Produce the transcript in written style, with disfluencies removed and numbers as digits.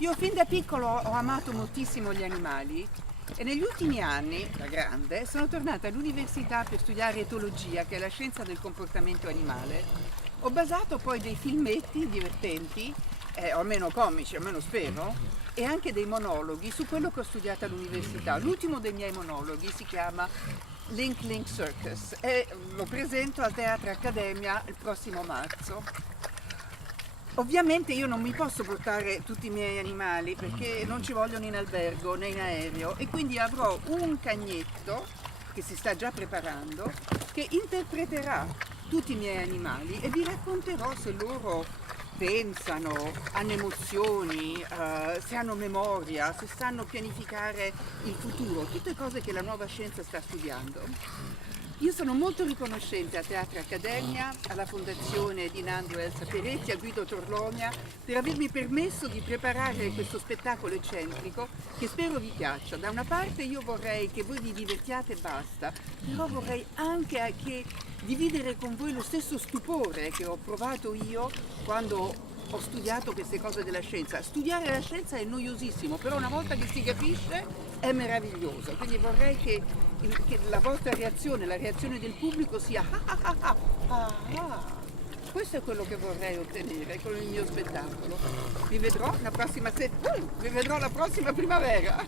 Io fin da piccolo ho amato moltissimo gli animali e negli ultimi anni, da grande, sono tornata all'università per studiare etologia, che è la scienza del comportamento animale. Ho basato poi dei filmetti divertenti, o almeno comici, almeno spero, e anche dei monologhi su quello che ho studiato all'università. L'ultimo dei miei monologhi si chiama Link Link Circus e lo presento al Teatro Accademia il prossimo marzo. Ovviamente io non mi posso portare tutti i miei animali perché non ci vogliono in albergo né in aereo e quindi avrò un cagnetto che si sta già preparando che interpreterà tutti i miei animali e vi racconterò se loro pensano, hanno emozioni, se hanno memoria, se sanno pianificare il futuro, tutte cose che la nuova scienza sta studiando. Io sono molto riconoscente a Teatro Accademia, alla Fondazione di Nando Elsa Peretti, a Guido Torlonia, per avermi permesso di preparare questo spettacolo eccentrico che spero vi piaccia. Da una parte io vorrei che voi vi divertiate e basta, però vorrei anche dividere con voi lo stesso stupore che ho provato io quando ho studiato queste cose della scienza. Studiare la scienza è noiosissimo, però una volta che si capisce è meraviglioso. Quindi vorrei che la vostra reazione, la reazione del pubblico sia ah. Questo è quello che vorrei ottenere con il mio spettacolo. Vi vedrò la prossima primavera.